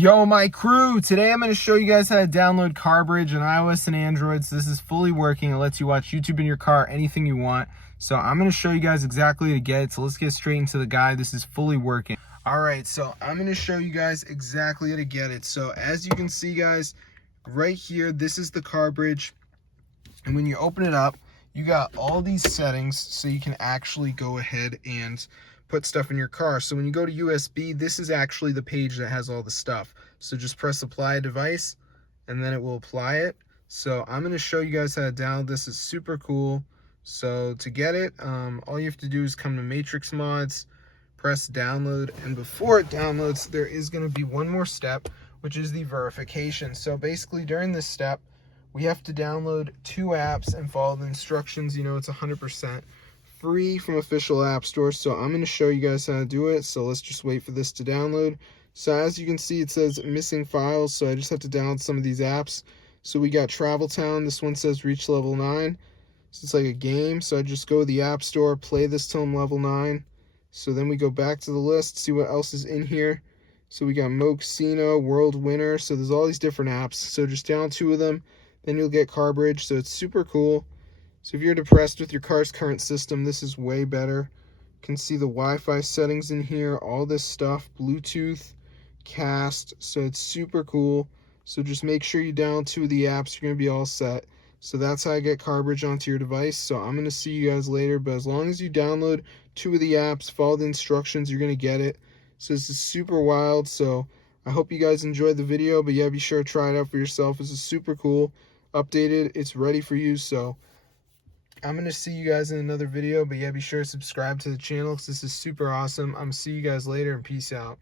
Yo, my crew! Today I'm going to show you guys how to download Carbridge on iOS and Androids. This is fully working. It lets you watch YouTube in your car, anything you want. So I'm going to show you guys exactly how to get it. So let's get straight into the guide. This is fully working. Alright, so I'm going to show you guys exactly how to get it. So as you can see, guys, right here, this is the Carbridge. And when you open it up, you got all these settings so you can actually go ahead and put stuff in your car. So when you go to USB, this is actually the page that has all the stuff. So just press apply a device and then it will apply it. So I'm going to show you guys how to download this. It's super cool. So to get it, all you have to do is come to Matrix Mods, press download, and before it downloads, there is going to be one more step, which is the verification. So basically during this step, we have to download 2 apps and follow the instructions. You know, it's 100% free from official app store. So I'm going to show you guys how to do it. So let's just wait for this to download. So as you can see, it says missing files. So I just have to download some of these apps. So we got Travel Town. This one says reach level 9. So it's like a game. So I just go to the app store, play this till I'm level 9. So then we go back to the list, see what else is in here. So we got Mo Casino, World Winner. So there's all these different apps. So just download 2 of them. Then you'll get Carbridge. So it's super cool. So if you're depressed with your car's current system, this is way better. You can see the Wi-Fi settings in here, all this stuff, Bluetooth, Cast. So it's super cool. So just make sure you download 2 of the apps. You're going to be all set. So that's how I get Carbridge onto your device. So I'm going to see you guys later. But as long as you download 2 of the apps, follow the instructions, you're going to get it. So this is super wild. So I hope you guys enjoyed the video. But yeah, be sure to try it out for yourself. This is super cool. Updated. It's ready for you. So I'm going to see you guys in another video, but yeah, be sure to subscribe to the channel because this is super awesome. I'm going to see you guys later and peace out.